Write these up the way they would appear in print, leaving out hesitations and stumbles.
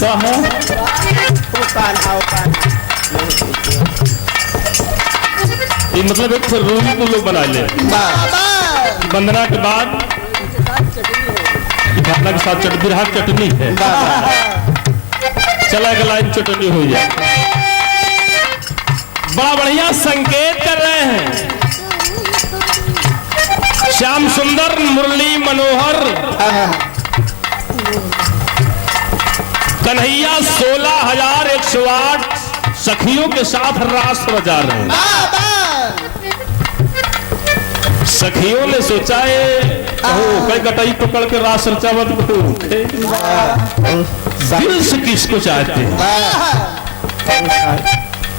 किसका है? ये मतलब एक रूल को लोग बना ले। वंदना के बाद घटना के साथ बिरहा चटनी है, चला गया लाइन चटनी हो जाए। बड़ा बढ़िया संकेत कर रहे हैं। श्याम सुंदर मुरली मनोहर कन्हैया 16,108 सखियों के साथ रास बजा रहे हैं। सखियों ने सोचा है कई कटाई पकड़ के रास रचावत दिल से किसको चाहते हैं?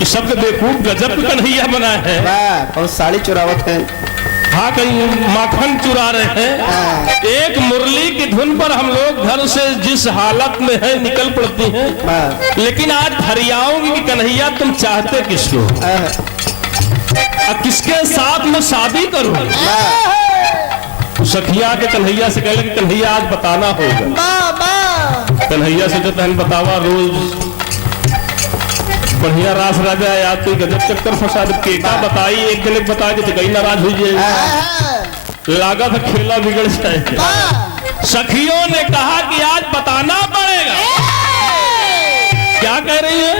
इस शब्द बेवकूफ गजब कन्हैया बना है। और साड़ी चुरावत है। हाँ, कहीं माखन चुरा रहे हैं। एक मुरली की धुन पर हम लोग घर से जिस हालत में है निकल पड़ती हैं, लेकिन आज फरियाओंगी कि कन्हैया तुम चाहते किसको, किसके साथ में शादी करूं? सखिया के कन्हैया से कहले कि कन्हैया आज बताना होगा। कन्हैया से जो तहन बतावा रोज बढ़िया रास राजा याद तो गजब चक्कर फंसा के का बताई एक दिन बता के तो कहीं नाराज हो जाए, लागा था खेला बिगड़ जाए। सखियों ने कहा कि आज बताना पड़ेगा। क्या कह रही है?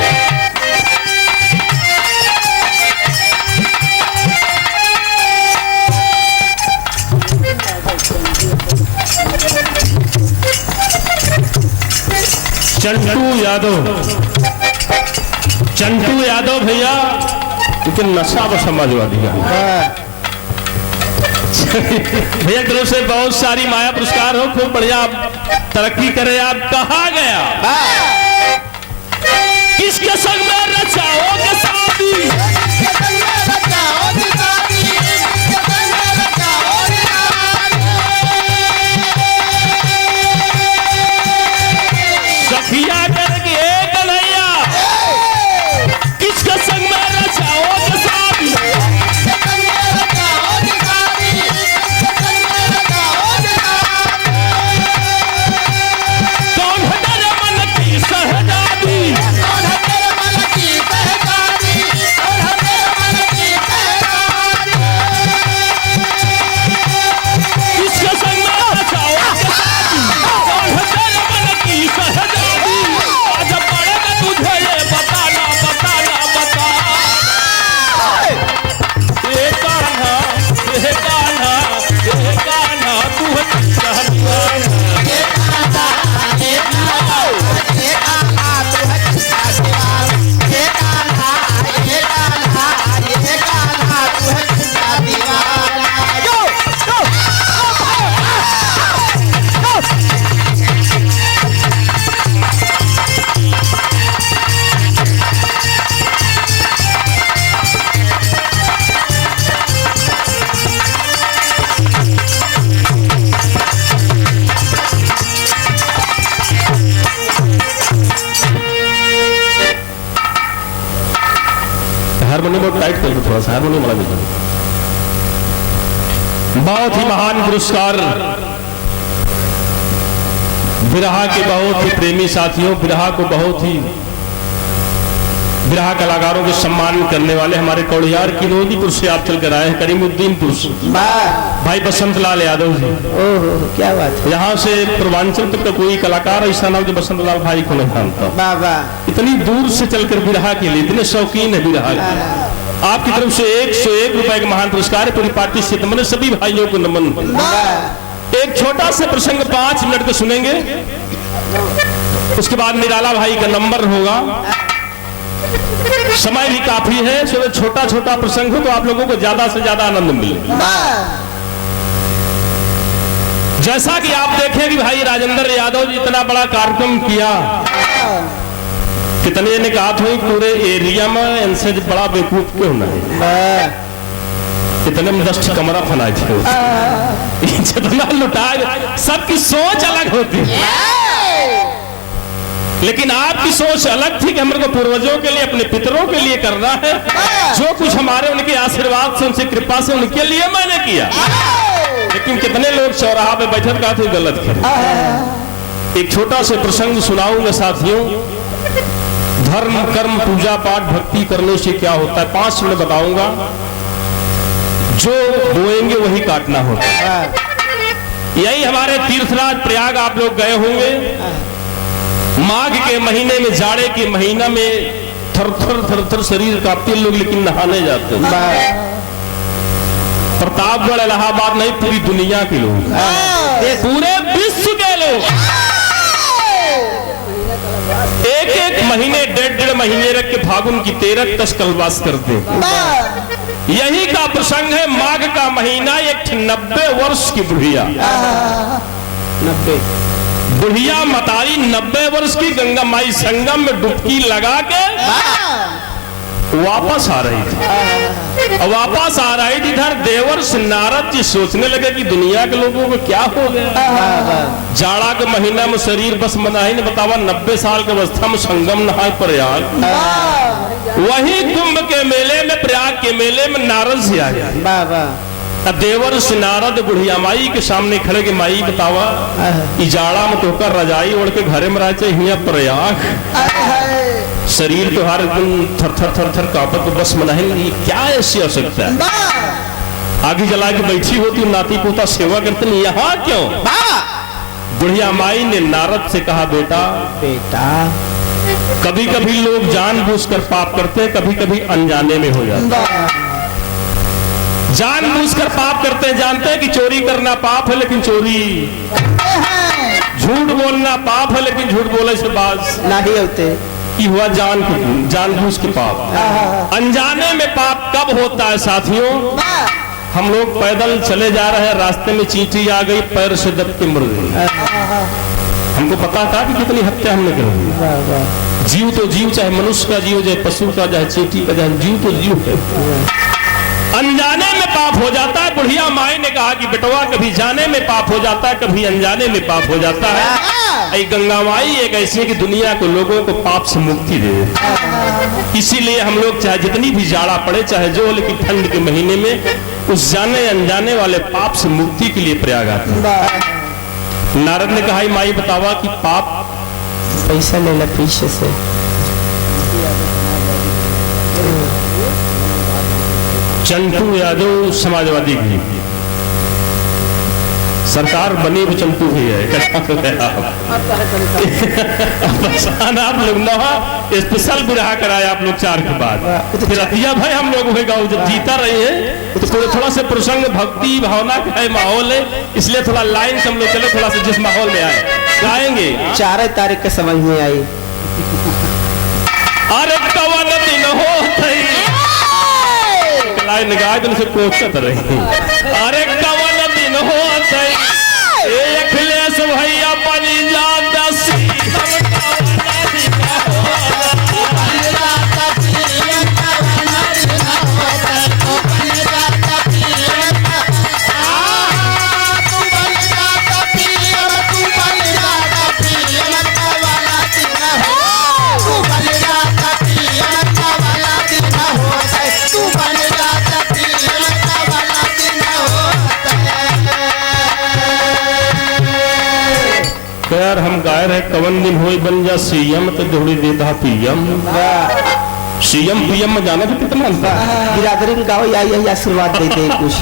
चंटू यादव भैया लेकिन नशा पर समाजवादी भैया तरफ से बहुत सारी माया पुरस्कार हो, खूब बढ़िया तरक्की करे। आप कहा गया किसके संग में रचाओगे शादी? सखिया करके एक कन्हैया किसके संग में रचाओगे शादी? कौन है तेरे मन की शहजादी? किसके संग में रचाओगे शादी? कौन है तेरे मन की शहजादी? आज पड़ेगा तुझे ये बताना बताना बता। ये कान्हा ये कान्हा ये कान्हा तू है किसका दीवाना? हारमोनियम बहुत टाइट कर थोड़ा सा, हारमोनियम वाला भी। बहुत ही महान पुरस्कार बिरहा के बहुत ही प्रेमी साथियों, बिरहा को बहुत ही बिरहा कलाकारों के सम्मान करने वाले हमारे कौड़ियार किरोदीपुर से आप चल कर आए हैं, करीमुद्दीनपुर से भाई बसंत लाल यादव जी। क्या बात है। यहाँ से पूर्वांचल तक का कोई कलाकार ऐसा नाम जो बसंत लाल भाई को नहीं जानता। इतनी दूर से चलकर बिरहा के लिए इतने शौकीन है बिरहा के। आपकी तरफ से 101 रुपए का महान पुरस्कार है। पूरी पार्टी से मैंने सभी भाइयों को नमन। एक छोटा सा प्रसंग 5 मिनट का सुनेंगे, उसके बाद निराला भाई का नंबर होगा। समय भी काफी है, छोटा छोटा प्रसंग हो तो आप लोगों को ज्यादा से ज्यादा आनंद मिले। जैसा कि आप देखें कि भाई राजेंद्र यादव जी इतना बड़ा कार्यक्रम किया, कितने ने कहा था पूरे एरिया में इनसे बड़ा बेवकूफ क्यों नहीं, इतने में 10 कमरा फनाए थे। जितना लुटाए, सबकी सोच अलग होती है, लेकिन आपकी सोच अलग थी कि हमारे को पूर्वजों के लिए, अपने पितरों के लिए करना है। जो कुछ हमारे उनके आशीर्वाद से, उनसे कृपा से, उनके लिए मैंने किया। लेकिन कितने लोग चौराहा पे बैठे कहा थे गलत किया। एक छोटा से प्रसंग सुनाऊंगा साथियों। धर्म कर्म पूजा पाठ भक्ति करने से क्या होता है 5 मिनट बताऊंगा। जो बोएंगे वही काटना होता है। यही हमारे तीर्थराज प्रयाग आप लोग गए होंगे। माघ के महीने में, जाड़े के महीना में थर थर शरीर कांपते लोग, लेकिन नहाने जाते हैं। प्रतापगढ़ इलाहाबाद नहीं, पूरी दुनिया के लोग, पूरे विश्व के लोग एक महीने 1.5 महीने रख के फागुन की 13 तक कलवास करते। यही का प्रसंग है। माघ का महीना, एक 90 वर्ष की बुढ़िया, 90 बुढ़िया मतारी 90 वर्ष की गंगा माई संगम में डुबकी लगा के वापस आ रही थी। वापस आ रही थी, इधर देवर्षि नारद जी सोचने लगे कि दुनिया के लोगों को क्या हो गया। जाड़ा के महीना में शरीर बस मना ही नहीं, बतावा 90 साल की अवस्था में संगम नहाए प्रयाग। वही कुंभ के मेले में, प्रयाग के मेले में नारद जी आ गया। देवर्षि नारद बुढ़िया माई के सामने खड़े के माई बतावा जाड़ा में तो कर रजाई ओढ़ के घरे में रहते हिया प्रयाग, शरीर तो हर दिन थर थर थर थर कांपत, तो बस मना ही क्या ऐसी आवश्यकता है। आगे जला के बैठी होती, नाती पोता सेवा करते नहीं, यहाँ क्यों। बुढ़िया माई ने नारद से कहा बेटा कभी कभी लोग जानबूझकर पाप करते हैं, कभी कभी अनजाने में हो जाता है। जानबूझकर पाप करते हैं, जानते हैं कि चोरी करना पाप है, लेकिन चोरी, झूठ बोलना पाप है, लेकिन झूठ बोले से बाज नहीं होते कि हुआ जानबूझ के पाप। अनजाने में पाप कब होता है साथियों। हम लोग पैदल चले जा रहे हैं, रास्ते में चींटी आ गई, पैर से दब के मर गई। हमको पता था कि कितनी हत्या हमने कर दी। जीव तो जीव, चाहे मनुष्य का जीव, चाहे पशु का, चाहे चींटी का, चाहे जीव तो जीव है। अनजाने में पाप हो जाता है। बुढ़िया माई ने कहा कि बेटवा कभी जाने में पाप हो जाता है, कभी अनजाने में पाप हो जाता है। गंगा माई एक ऐसी कि दुनिया को लोगों को पाप से मुक्ति दे। इसीलिए हम लोग चाहे जितनी भी जाड़ा पड़े, चाहे जो, लेकिन ठंड के महीने में उस जाने अनजाने वाले पाप से मुक्ति के लिए प्रयाग आते हैं। नारद ने कहा माई बतावा कि पाप पैसा ले ला पीछे से। चंटू यादव समाजवादी की सरकार बनी, भी चंटू ही है। आप लोग नवा स्पेशल बिरहा कराए आप लोग 4 के बाद। फिर अतिया भाई हम लोग गाँव जब जीता रहे हैं तो थोड़ा से प्रसंग भक्ति भावना का है, माहौल है, इसलिए थोड़ा लाइन से हम लोग चले, थोड़ा सा जिस माहौल में आए गाएंगे। 4 तारीख के समझ में आई। अरे कवन दिन हो निगाह दिन से कोचत रही। अरे कवन दिन हो अखिलेश भैया बनी जाता यार हम गाय रहे कवन दिन होई बन जा सीएम, तो जोड़ी देता पीएम। सीएम पीएम में जाना तो कितना बिरादरी में गाँव यही आशीर्वाद देते हैं कुछ।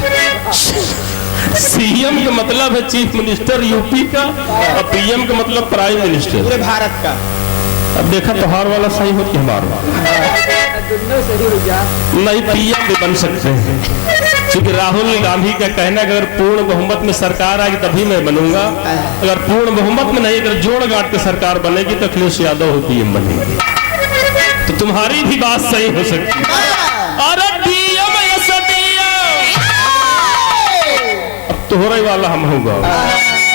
सीएम का मतलब है चीफ मिनिस्टर यूपी का, और पीएम का मतलब प्राइम मिनिस्टर पूरे भारत का। अब देखा पहाड़ वाला सही हो कि हमारा नहीं, पीएम भी बन सकते हैं। क्योंकि राहुल गांधी का कहना है अगर पूर्ण बहुमत में सरकार आएगी तभी मैं बनूंगा, अगर पूर्ण बहुमत में नहीं, अगर जोड़ गांठ के सरकार बनेगी तो अखिलेश यादव हो पीएम बनेगी। तो तुम्हारी भी बात सही हो सकती है। अरे पीएम अब तोहरे वाला हम होगा,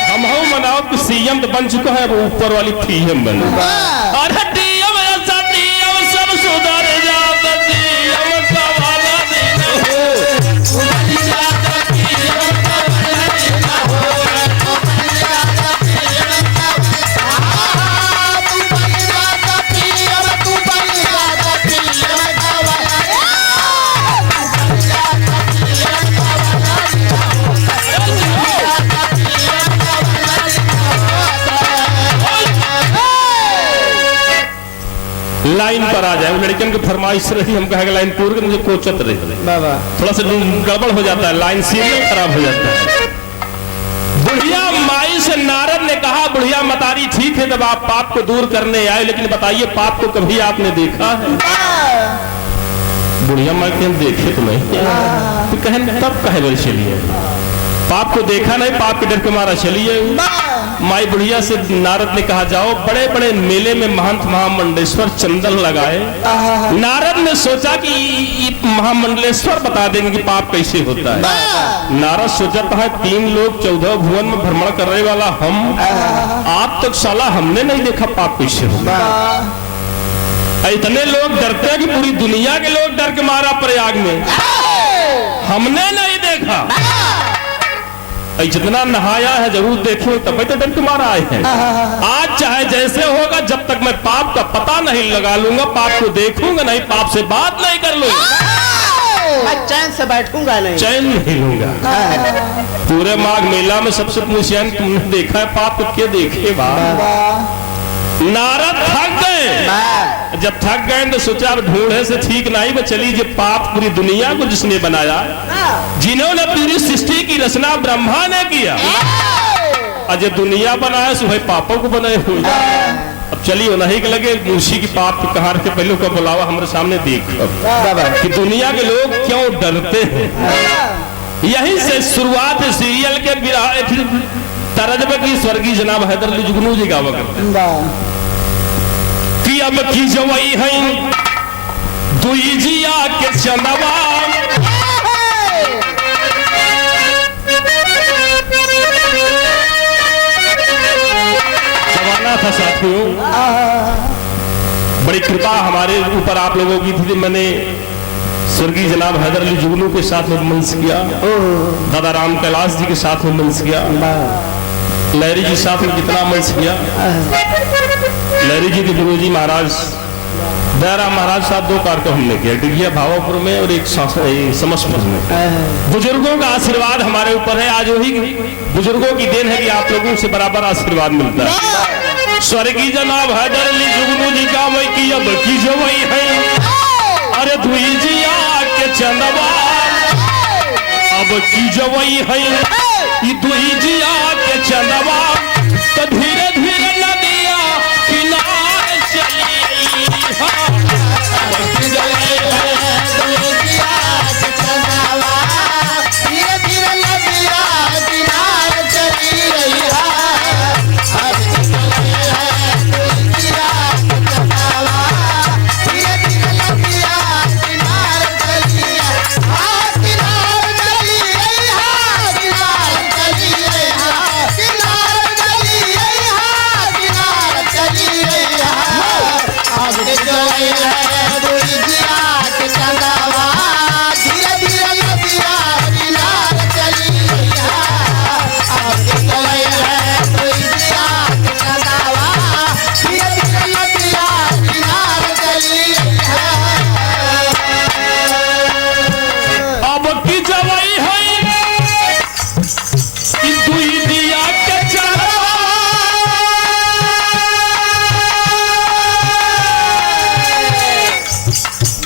हम हो मनाओ कि सीएम तो बन चुका है, वो ऊपर वाली पीएम बने। अरे डीएम ऐसा डीएम सब सुधर जाता, डीएम का वाला दिन हो। लाइन पर आ जाए। लड़कियों की फरमाइश रही, हम कहेंगे लाइन पूरी, मुझे कोचत रही, थोड़ा सा गड़बड़ हो जाता है, लाइन सीरियल खराब हो जाता है। बुढ़िया माई से नारद ने कहा, बुढ़िया मतारी ठीक है, जब आप पाप को दूर करने आए, लेकिन बताइए पाप को कभी आपने देखा है? बुढ़िया माई के देखे तो नहीं, तो कहें तब कहे बोले चलिए, पाप को देखा नहीं, पाप के डर के मारा चलिए। माई बुढ़िया से नारद ने कहा, जाओ बड़े बड़े मेले में महंत महामंडलेश्वर चंदन लगाए। नारद ने सोचा कि महामंडलेश्वर बता देंगे कि पाप कैसे होता है। नारद सोचता है 3 लोग 14 भुवन में भ्रमण करने वाला हम, आप तक साला हमने नहीं देखा पाप कैसे होता। इतने लोग डरते हैं कि पूरी दुनिया के लोग डर के मारा प्रयाग में, हमने नहीं देखा। जितना नहाया है जरूर देखे, तब तो डर के मारा आए हैं। आज चाहे जैसे होगा, जब तक मैं पाप का पता नहीं लगा लूंगा, पाप को देखूंगा नहीं, पाप से बात नहीं कर लूंगा, मैं चैन से बैठूंगा नहीं, चैन नहीं लूंगा। पूरे माघ मेला में सबसे पूछें, तुमने देखा है पाप को? क्या देखे बा? नारद थक गए। जब थक गए तो सोचा अब ढूंढे से ठीक नहीं, वो चली जो पाप पूरी दुनिया को जिसने बनाया, जिन्होंने पूरी सृष्टि की रचना ब्रह्मा ने किया, अजय दुनिया बनाया सो भाई पापों को बनाए हुए। अब चलिए नहीं के लगे उसी की पाप को कहा रखे, पहले को बुलावा हमारे सामने देख कि दुनिया के लोग क्यों डरते हैं। यहीं से शुरुआत है सीरियल के तरजब की स्वर्गीय जनाब हैदर अली जुगनू जी गावा करते कि अब की जवई है दुई जिया के चंदवा, जमाना था साथियों, बड़ी कृपा हमारे ऊपर आप लोगों की थी। मैंने स्वर्गीय जनाब हैदर अली जुगनू के साथ में मंच किया, दादा राम कैलाश जी के साथ में मंच किया, लहरी जी साथ में कितना मंच किया। लहरी जी के गुरु जी महाराज दयाराम महाराज साथ 2 कार्यक्रम हमने किया, डिगिया भावापुर में और एक समस्पुर में। बुजुर्गों का आशीर्वाद हमारे ऊपर है, आज वही बुजुर्गों की देन है कि आप लोगों से बराबर आशीर्वाद मिलता है। स्वर्गीय जनाब हैदर अली जुगनू जी का वही की अब की जो वही है, अरे दुई जिया के चंदवा, अब की जो वही है दुई जिया के चंदवा, तो धीरे धीरे नदिया किनारे चली,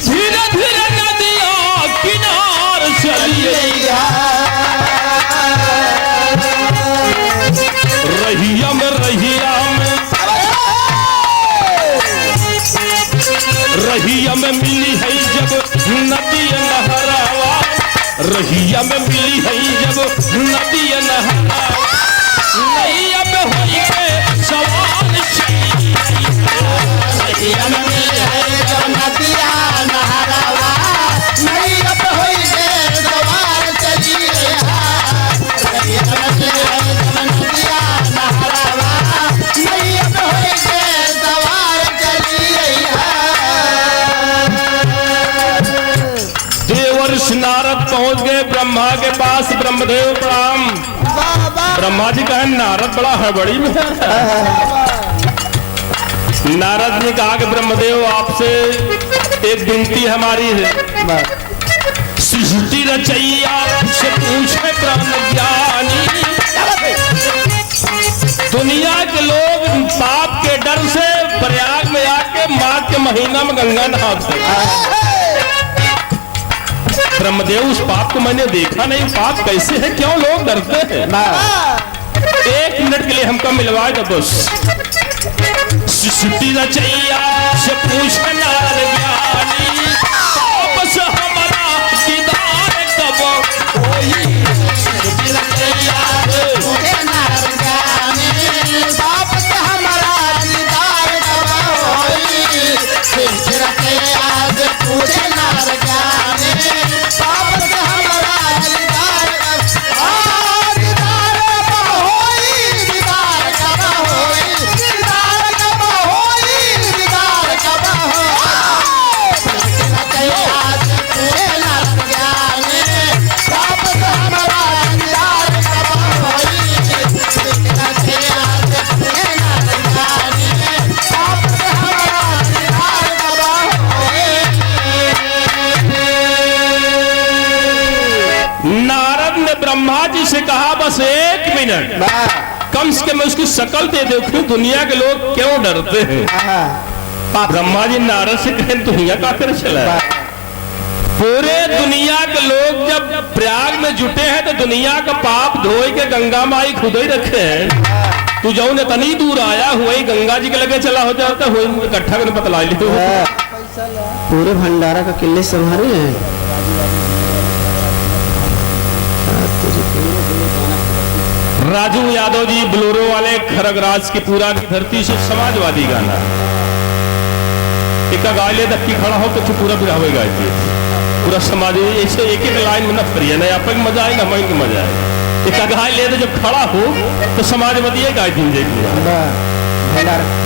धीरे धीरे नदिया किनारे चली रही रहिया में मिली है जब नदी नहरावा, रहिया में मिली है जब नदी नहरावा, नहीं अब होई के सवाल चली, रहिया में मिली है जब नदिया नहरावा, नहीं अब होई के सवाल चली रहिया, रहिया में मिली है जब नदिया नहरावा, नहीं अब होई के सवाल चली रहिया। देवर्षि नारद पहुंच गए ब्रह्मा के पास। ब्रह्मदेव प्रणाम। ब्रह्मा जी कहे नारद बड़ा है, बड़ी में नारद ने कहा कि ब्रह्मदेव आपसे एक विनती हमारी है, सृष्टि रचैया से पूछे ब्रह्म ज्ञानी, दुनिया के लोग पाप के डर से प्रयाग में आके माँ के महीना में गंगा नहाते ब्रह्मदेव उस पाप को मैंने देखा नहीं, पाप कैसे है, क्यों लोग डरते हैं। 1 मिनट के लिए हमको मिलवाए तो बस सिटी रचैया से पूछना ज्ञानी वापस हमारा दीदार कब होई। सिटी रचैया से पूछना ज्ञानी वापस हमारा दीदार कब होई। सिटी रचैया से पूछना ज्ञानी वापस हमारा दीदार कब होई। दीदार कब होई। दीदार कब होई। दीदार कब होई। सिटी रचैया से पूछना ज्ञानी वापस हमारा दीदार कब होई। सिटी रचैया से पूछना ज्ञानी वापस हमारा दीदार कब होई। नारद ने ब्रह्मा जी से कहा बस 1 मिनट, कम से कम उसकी शक्ल दे देखो, दुनिया के लोग क्यों डरते हैं। ब्रह्मा जी नारद से कहें दुनिया का कर चला है। पूरे दुनिया के लोग जब प्रयाग में जुटे हैं तो दुनिया का पाप धोए के गंगा माई खुद ही रखे हैं। तू जाऊ ने तनी दूर आया हुआ ही गंगा जी के लगे चला हो जाता हुआ इकट्ठा कर बतला ली। पूरे भंडारा का किले संभाले हैं। राजू यादव जी बोलेरो वाले खरगराज की पूरा की धरती से समाजवादी गाना एक गा ले दक्की खड़ा हो तो पूरा बिरावे गाय पूरा समाज ऐसे एक लाइन में न करिए ना आप मजा आए ना मैं मजा आए। एक गा ले तो जब खड़ा हो तो समाजवादी गाय दिन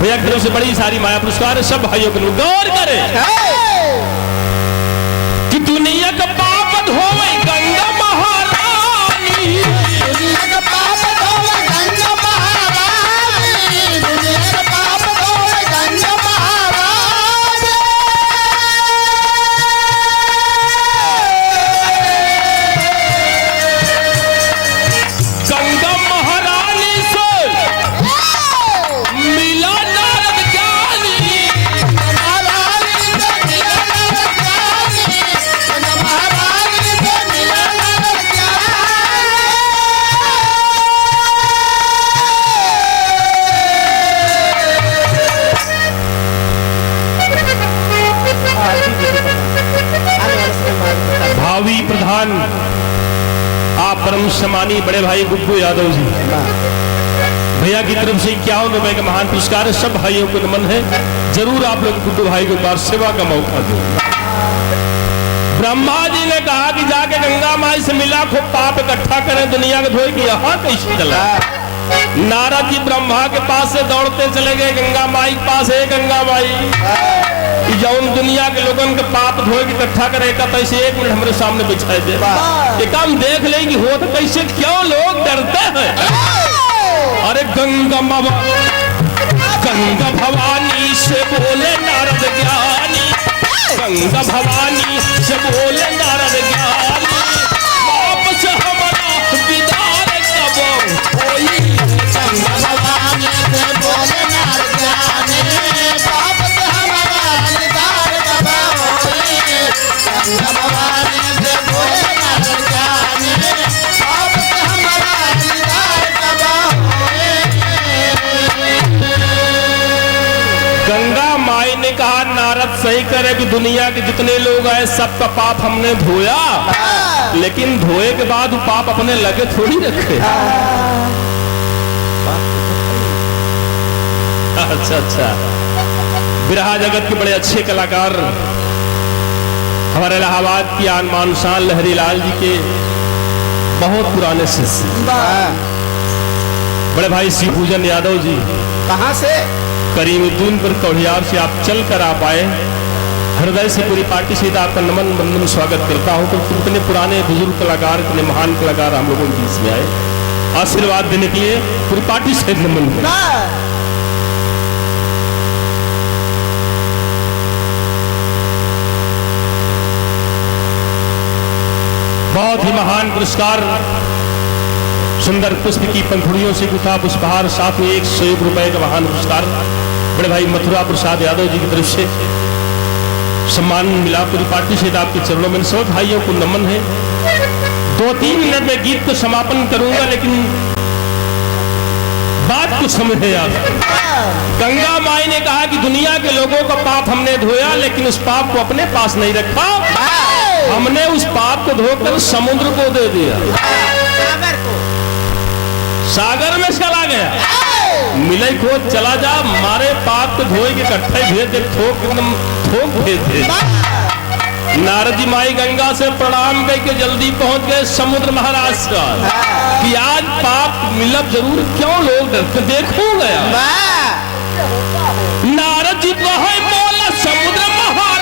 भैया की तरफ से बड़ी सारी माया पुरस्कार है। सब भाइयों को गौर करे कि दुनिया का पाप धोवे गंगा महारानी। दुनिया का पाप धोवे गंगा महारानी। दुनिया का पाप धोवे गंगा महारानी। गंगा महारानी से मिला नारद ज्ञानी। महारानी से मिला नारद ज्ञानी। गंगा महारानी से मिला नारद भावी प्रधान आप परम सम्मानी बड़े भाई गुड्डू यादव जी भैया की तरफ से 51 रुपए का महान पुरस्कार है। सब भाइयों को नमन है। जरूर आप लोग गुड्डू भाई को बार सेवा का मौका दो। ब्रह्मा जी ने कहा कि जाके गंगा माई से मिला खूब पाप इकट्ठा करें दुनिया के धोए की यहाँ कैसे चला। नारद जी ब्रह्मा के पास से दौड़ते चले गए गंगा माई के पास। है गंगा माई जौन दुनिया के लोगन के पाप धोए के इकट्ठा करे का पैसे 1 मिनट हमारे सामने बिछाए दे एक हम देख ले कि हो तो कैसे क्यों लोग डरते हैं। अरे गंगा भवानी से बोले नारद ज्ञानी। गंगा भवानी से बोले नारद ज्ञानी वापस हमारा दीदार कब होई। गंगा भवानी से बोले नारद ज्ञानी वापस हमारा दीदार कब होई। गंगा भवानी से बोले नारद ज्ञानी वापस हमारा दीदार कब होई। गंगा माई ने कहा नारद सही करे कि दुनिया के जितने लोग आए सबका पाप हमने धोया, लेकिन धोए के बाद वो पाप अपने लगे थोड़ी रखे। अच्छा बिरहा जगत के बड़े अच्छे कलाकार हमारे इलाहाबाद की आन मान शान लहरी लाल जी के बहुत पुराने शिष्य बड़े भाई शिवपूजन यादव जी कहाँ से? करीमुद्दीनपुर कौड़ियार से आप चल कर आप आए। हृदय से पूरी पार्टी से आपका नमन वंदन स्वागत करता हूँ। तो कितने पुराने बुजुर्ग कलाकार कितने महान कलाकार हम लोगों के बीच में आए आशीर्वाद देने के लिए पूरी पार्टी से नमन। बहुत ही महान पुरस्कार सुंदर पुष्प की पंखुड़ियों से गुथा पुष्पहार साथ में 101 रुपए का महान पुरस्कार बड़े भाई मथुरा प्रसाद यादव जी की तरफ से सम्मान मिला पूरी पार्टी से, आपके चरणों में सब भाइयों को नमन है। 2-3 मिनट में गीत को समापन करूंगा, लेकिन बात को समझे आप। गंगा माई ने कहा कि दुनिया के लोगों का पाप हमने धोया, लेकिन उस पाप को अपने पास नहीं रखा, हमने उस पाप को धोकर समुद्र को दे दिया, सागर में चला गया। मिले को चला जा, मारे पाप को धोए के इकट्ठे भेज दे, थोक भेज दे। नारद जी माई गंगा से प्रणाम करके जल्दी पहुंच गए समुद्र महाराज का कि आज पाप मिलब जरूर, क्यों लोग डरते, देखो गया। नारद जी वही बोला समुद्र महाराज,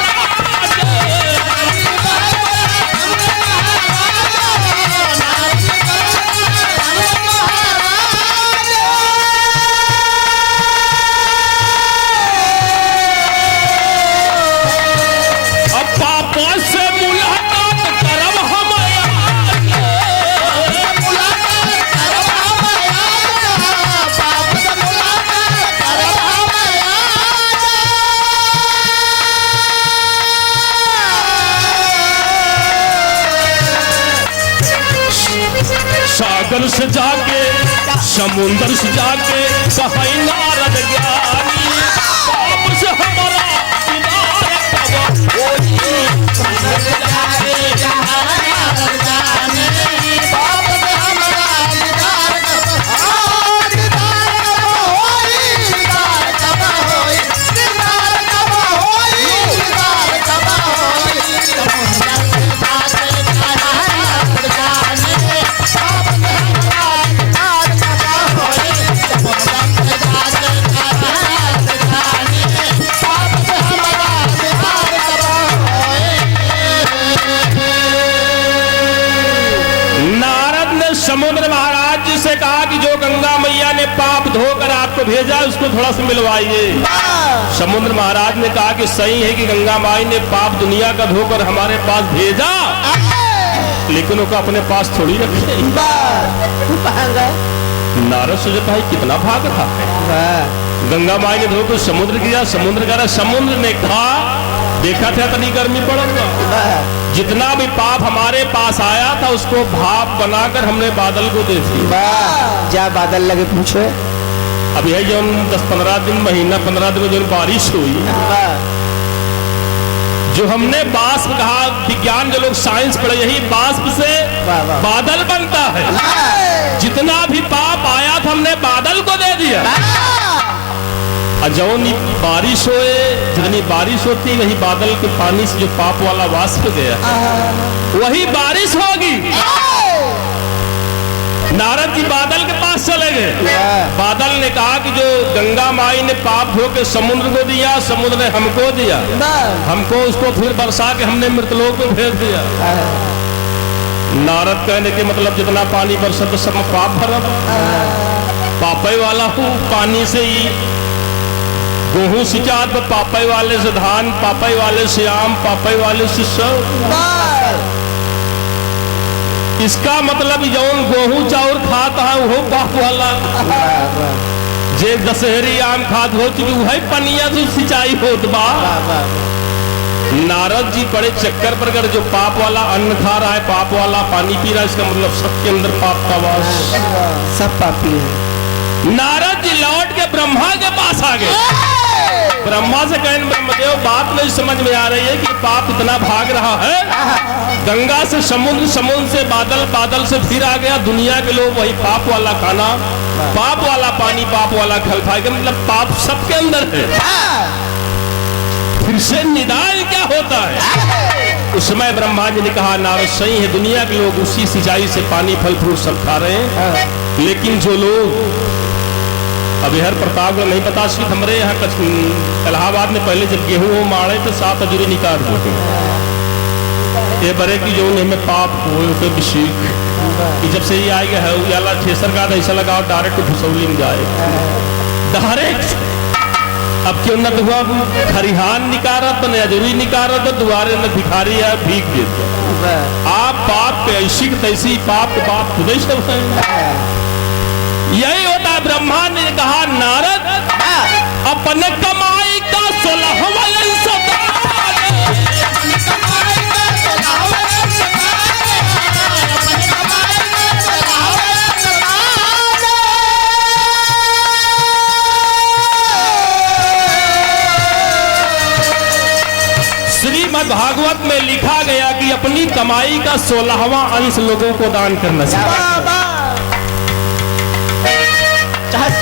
सागर से जाके समुंदर से जाके कहीं नारद ज्ञानी, पाप से हमारा समुद्र महाराज जी से कहा कि जो गंगा मैया ने पाप धोकर आपको भेजा उसको थोड़ा सा मिलवाइए। समुद्र महाराज ने कहा कि सही है कि गंगा माई ने पाप दुनिया का धोकर हमारे पास भेजा, लेकिन उसको अपने पास थोड़ी रखे। नारद सोचे भाई कितना भाग रहा है। गंगा माई ने धोकर समुद्र किया, समुद्र करा, समुद्र ने कहा देखा था तनी गर्मी पड़ेगा, जितना भी पाप हमारे पास आया था उसको भाप बनाकर हमने बादल को दे दिया। जा बादल लगे पूछो। अब यही जो 10-15 दिन महीना 15 दिन में जो बारिश हुई, जो हमने बाष्प कहा, विज्ञान जो लोग साइंस पढ़े, यही बाष्प से बादल बनता है। जितना भी पाप आया था हमने बादल को दे दिया। जौन बारिश होए, जितनी बारिश होती वही बादल के पानी से जो पाप वाला वाष्प गया वही बारिश होगी। नारद जी बादल के पास चले गए। बादल ने कहा कि जो गंगा माई ने पाप धो के समुद्र को दिया, समुद्र ने हमको दिया, हमको उसको फिर बरसा के हमने मृतलोक को भेज दिया। नारद कहने के मतलब जितना पानी बरसा तो सब पाप भरा, पापे वाला हूँ, पानी से ही गेहूं सिंचा तो पापे वाले से धान, पापे वाले से आम, पापे वाले से सब। इसका मतलब जौन गेहूं चाउर खाता है वो पाप वाला, जे दशहरी आम खाद हो चुकी वही पनिया से सिंचाई होत बा। नारद जी बड़े चक्कर पर कर, जो पाप वाला अन्न खा रहा है, पाप वाला पानी पी रहा है, इसका मतलब सबके अंदर पाप का वास, सब पापी है। नारद जी लौट के ब्रह्मा के पास आ गए। ब्रह्मा से कहने ब्रह्मदेव बात नहीं समझ में आ रही है कि पाप इतना भाग रहा है, गंगा से समुद्र, समुद्र से बादल, बादल से फिर आ गया, दुनिया के लोग वही पाप वाला खाना, पाप वाला पानी, पाप वाला खल खाएगा, मतलब पाप सबके अंदर है। फिर से निदान क्या होता है? उस समय ब्रह्मा जी ने कहा नारद सही है, दुनिया के लोग उसी सिंचाई से पानी फल फ्रूट सब खा रहे हैं, लेकिन जो लोग अभी हर प्रताप को नहीं पता, हमारे यहाँ इलाहाबाद में पहले जब गेहूं मारे तो 7 अजूरी निकाल देते, ये बड़े की जो उन्हें पाप हो सीख, जब से ये आ गया है याला ठेसर का ऐसा लगाओ डायरेक्ट भुसौली में जाए डायरेक्ट। अब क्यों न हुआ खरिहान निकारत न अजूरी निकारत, दुआरे न भिखारी है भीख देते। आप पाप के ऐसी तैसी पाप के पाप खुद ही सब है। यही होता है। ब्रह्मा ने कहा नारद अपने कमाई का 16वां भागवत में लिखा गया कि अपनी कमाई का 16वां अंश लोगों को दान करना चाहिए,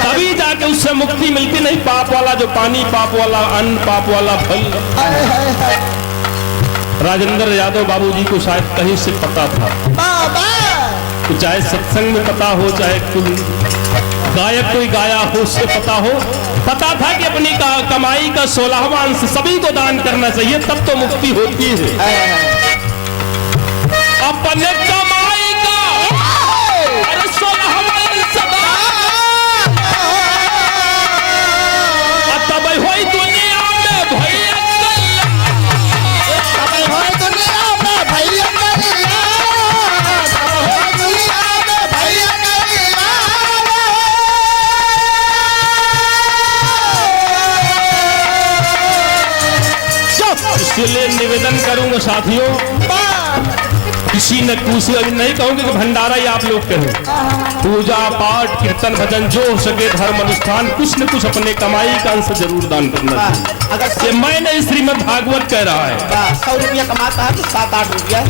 तभी जाके उससे मुक्ति मिलती। नहीं पाप वाला जो पानी, पाप वाला अन्न, पाप वाला फल। राजेंद्र यादव बाबूजी को शायद कहीं से पता था, तो चाहे सत्संग में पता हो, चाहे कोई गायक कोई गाया हो उससे पता था कि अपनी कमाई का 16वां अंश सभी को दान करना चाहिए, तब तो मुक्ति होती है। अपने कमाई का 16वां अंश तब होई दुनिया में भैया इसलिए निवेदन करूंगा साथियों, किसी न किसी, अभी नहीं कहूंगे कि भंडारा ही आप लोग करें, पूजा पाठ कीर्तन भजन जो हो सके, धर्म अनुष्ठान कुछ न कुछ अपने कमाई का अंश जरूर दान करना चाहिए। अगर ये मैंने श्रीमद् भागवत कह रहा है 100 रुपया कमाता है तो 7-8 रुपया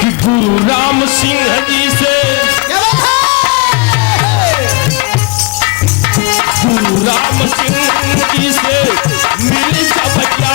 कि गुरु राम सिंह जी से, गुरु राम सिंह जी से मिल सब क्या